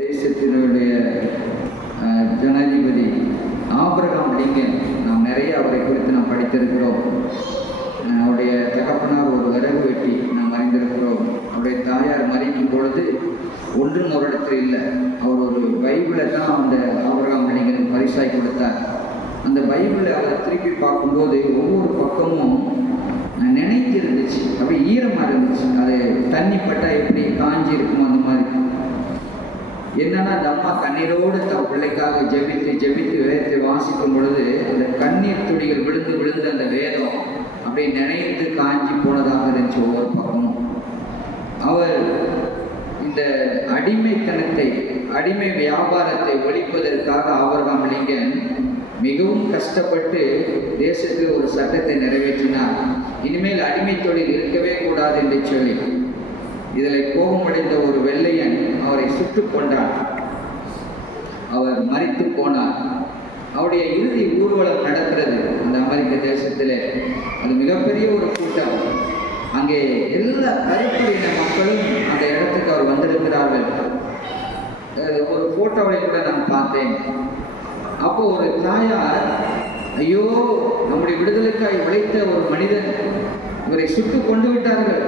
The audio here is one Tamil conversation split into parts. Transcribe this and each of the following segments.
தேசத்தினுடைய ஜனாதிபதி ஆபிரகாம் லிங்கன், நாம் நிறைய அவரை குறித்து நாம் படித்திருக்கிறோம். அவருடைய தகப்பனார் ஒரு விறகு வெட்டி நாம் அறிந்திருக்கிறோம். அவருடைய தாயார் மறிக்கும் பொழுது ஒன்றும் ஒரு இடத்துல இல்லை. அவர் ஒரு பைபிளை தான் அந்த ஆபிரகாம் லிங்கனுக்கு பரிசாய் கொடுத்தார். அந்த பைபிளை அவர் திருப்பி பார்க்கும்போது ஒவ்வொரு பக்கமும் நினைத்து இருந்துச்சு, அப்படியே ஈரமாக இருந்துச்சு. அது தண்ணி பட்டால் எப்படி காஞ்சி இருக்குமோ அந்த மாதிரி. என்னன்னா அந்த அம்மா கண்ணீரோடு தன் பிள்ளைக்காக ஜெபித்து வேதத்தை வாசிக்கும் பொழுது அந்த கண்ணீர் துளிகள் விழுந்து அந்த வேதம் அப்படியே நினைத்து காஞ்சி போனதாக இருந்துச்சு ஒவ்வொரு பக்கமும். அவர் இந்த அடிமை வியாபாரத்தை ஒழிப்பதற்காக ஆபிரகாம் லிங்கன் மிகவும் கஷ்டப்பட்டு தேசத்தில் ஒரு சட்டத்தை நிறைவேற்றினார். இனிமேல் அடிமை தொழில் இருக்கவே கூடாது என்று சொல்லி இதில் கோபமடைந்த ஒரு வெள்ளையன் அவரை சுட்டு கொண்டார். அவர் மரித்து போனார். அவருடைய இறுதி ஊர்வலம் நடக்கிறது அந்த அமெரிக்க தேசத்தில். அது மிகப்பெரிய ஒரு கூட்டம். அங்கே எல்லா கருப்பின மக்களும் அந்த இடத்துக்கு அவர் வந்திருக்கிறார்கள். ஒரு போட்டோவை கூட நான் பார்த்தேன். அப்போ ஒரு தாயார், ஐயோ நம்முடைய விடுதலைக்காய் உழைத்த ஒரு மனிதன் இவரை சுட்டு கொண்டு விட்டார்கள்,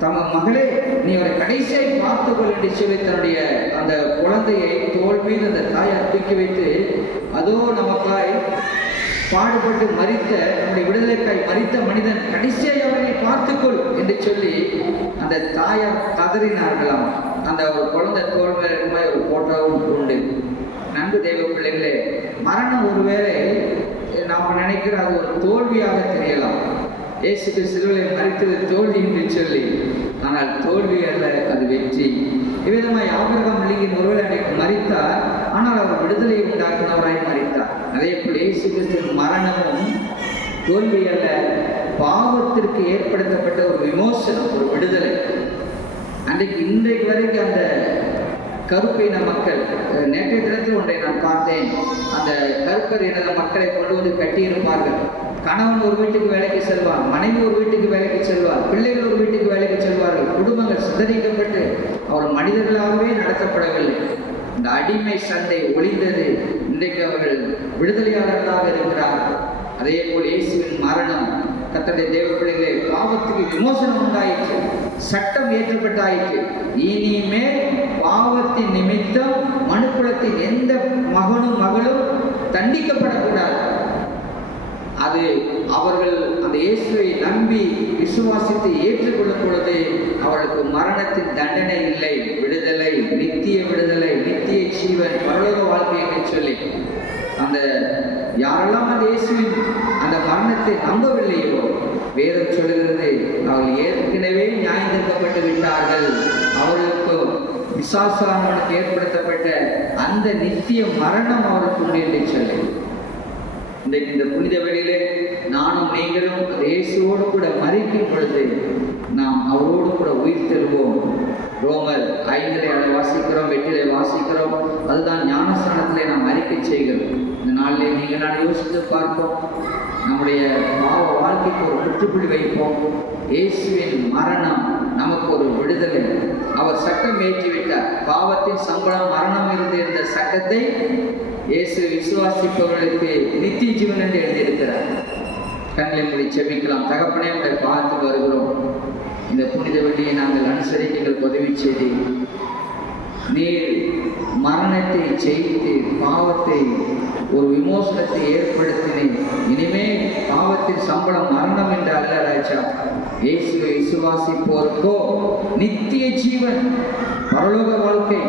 தம மகளே நீ அவரை கடைசியை பார்த்துக்கொள் என்று சொல்லி தன்னுடைய அந்த குழந்தையை தோல் மீது அந்த தாயார் தூக்கி வைத்து, அதோ நமக்காய் பாடுபட்டு மரித்த நம்முடைய விடுதலைக்காய் மரித்த மனிதன் கடைசியை அவரை பார்த்துக்கொள் என்று சொல்லி அந்த தாயார் கதறினார்களாம். அந்த ஒரு குழந்தை தோல் மேல ஒரு போட்டோவும் உண்டு. நன்கு தெய்வ பிள்ளைகளே, மரணம் ஒருவேளை நாம் நினைக்கிற அது ஒரு தோல்வியாக தெரியலாம். இயேசுக்கு சிலுவையில் மரித்தது தோல்வி என்று சொல்லி, ஆனால் தோல்வி அல்ல, அது வெற்றி. இவ்விதமாய் ஆபிரகாம் லிங்கன் ஒருவேளை அன்றைக்கு மரித்தார், ஆனால் அவர் விடுதலையை உண்டாக்குனவராய் மரித்தார். அதே போல் இயேசு கிறிஸ்துவின் மரணமும் தோல்வி அல்ல, பாவத்திற்கு ஏற்படுத்தப்பட்ட ஒரு விமோசனம், ஒரு விடுதலை. அன்றைக்கு இன்றைக்கு வரைக்கும் அந்த கருப்பின மக்கள், நேற்றைய தினத்தில் ஒன்றை நான் பார்த்தேன். அந்த கருப்பர் இன மக்களை கொண்டு வந்து கட்டியிருப்பார்கள். கணவன் ஒரு வீட்டுக்கு வேலைக்கு செல்வார், மனைவி ஒரு வீட்டுக்கு வேலைக்கு செல்வார், பிள்ளைகள் ஒரு வீட்டுக்கு வேலைக்கு செல்வார்கள். குடும்பங்கள் சிதறிக்கப்பட்டு அவர் மனிதர்களாகவே நடத்தப்படவில்லை. இந்த அடிமை சண்டை ஒழிந்தது. இன்றைக்கு அவர்கள் விடுதலையாளர்களாக இருக்கிறார்கள். அதே போல் இயேசுவின் மரணம், கர்த்தருடைய தேவ பிள்ளைகளே, பாவத்துக்கு விமோசனம் உண்டாயிற்று, சட்டம் ஏற்றப்பட்டாயிற்று. இனிமேல் பாவத்தின் நிமித்தம் மனுக்குலத்தின் எந்த மகனும் மகளும் தண்டிக்கப்படக்கூடாது. அது அவர்கள் அந்த இயேசுவை நம்பி விசுவாசித்து ஏற்றுக்கொள்ளும் பொழுது அவர்களுக்கு மரணத்தின் தண்டனை இல்லை, விடுதலை, நித்திய விடுதலை, நித்திய ஜீவன், பரலோக வாழ்க்கை என்று சொல்லி அந்த யாரெல்லாம் அந்த இயேசுவின் அந்த மரணத்தை நம்பவில்லையோ, வேதம் சொல்கிறது அவர்கள் ஏற்கனவே நியாயந்தீர்க்கப்பட்டு விட்டார்கள். அவர்களுக்கு பிசாசானவனுக்கு ஏற்படுத்தப்பட்ட அந்த நித்திய மரணம் அவர்களுக்கு உண்டு என்று சொல்லி இன்றைக்கு இந்த புனித வெளியிலே நானும் நீங்களும் இயேசுவோடு கூட மரிக்கும் பொழுது நாம் அவரோடு கூட உயிர் தெழுவோம். ரோமர் 5 அதை வாசிக்கிறோம், 8 வாசிக்கிறோம். அதுதான் ஞானஸ்தானத்திலே நாம் அறிக்கை செய்கிறோம். இந்த நாளிலே நீங்கள் நான் யோசித்து பார்ப்போம். நம்முடைய பாவ வாழ்க்கைக்கு ஒரு முற்றுப்புள்ளி வைப்போம். இயேசுவின் மரணம் நமக்கு ஒரு விடுதலை. அவர் சட்டம் ஏற்றிவிட்டார். பாவத்தின் சம்பளம் மரணம் இருந்து இருந்த சட்டத்தை இயேசு விசுவாசிப்பவர்களுக்கு நித்திய ஜீவன் என்று எழுதியிருக்கிறார். கண்களை மூடி செபிக்கலாம். தகப்பனே, உங்களை பார்த்து வருகிறோம். இந்த புனித வெள்ளியை நாங்கள் அனுசரிக்க எங்களுக்கு உதவி செய்து, நீர் மரணத்தை ஜெயித்து பாவத்தை ஒரு விமோசனத்தை ஏற்படுத்தினேன். இனிமேல் பாவத்தின் சம்பளம் மரணம் என்று அல்ல ராஜா, இயேசுவை விசுவாசிப்போருக்கோ நித்திய ஜீவன், பரலோக வாழ்க்கை.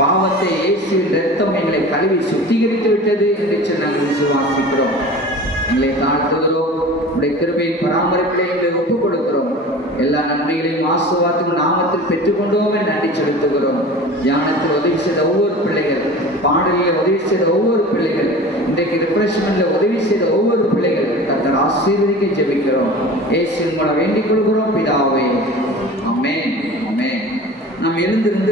பாவத்தை இயேசுவின் இரத்தம் எங்களை கழுவி சுத்திகரித்து விட்டது என்று நாங்கள் விசுவாசிக்கிறோம். எங்களை தாழ்த்துகிறோம். உடைய கிருபையின் பராமரிப்பிலே எங்களை ஒப்புக் கொடுக்கிறோம். எல்லா நன்மைகளையும் ஆசீர்வாதத்தின் நாமத்தில் பெற்றுக்கொண்டோம் என்று நன்றி செலுத்துகிறோம். தியானத்தில் உதவி செய்த ஒவ்வொரு பிள்ளைகள், பாடலில் உதவி செய்த ஒவ்வொரு பிள்ளைகள், இன்றைக்கு ரிஃப்ரெஷ்மெண்ட்ல உதவி செய்த ஒவ்வொரு பிள்ளைகள் கர்த்தர் ஆசீர்வதிக்க ஜெபிக்கிறோம். இயேசுவின் மூலம் வேண்டிக் கொள்கிறோம் பிதாவே. ஆமென். ஆமென். நாம் எழுந்திருந்து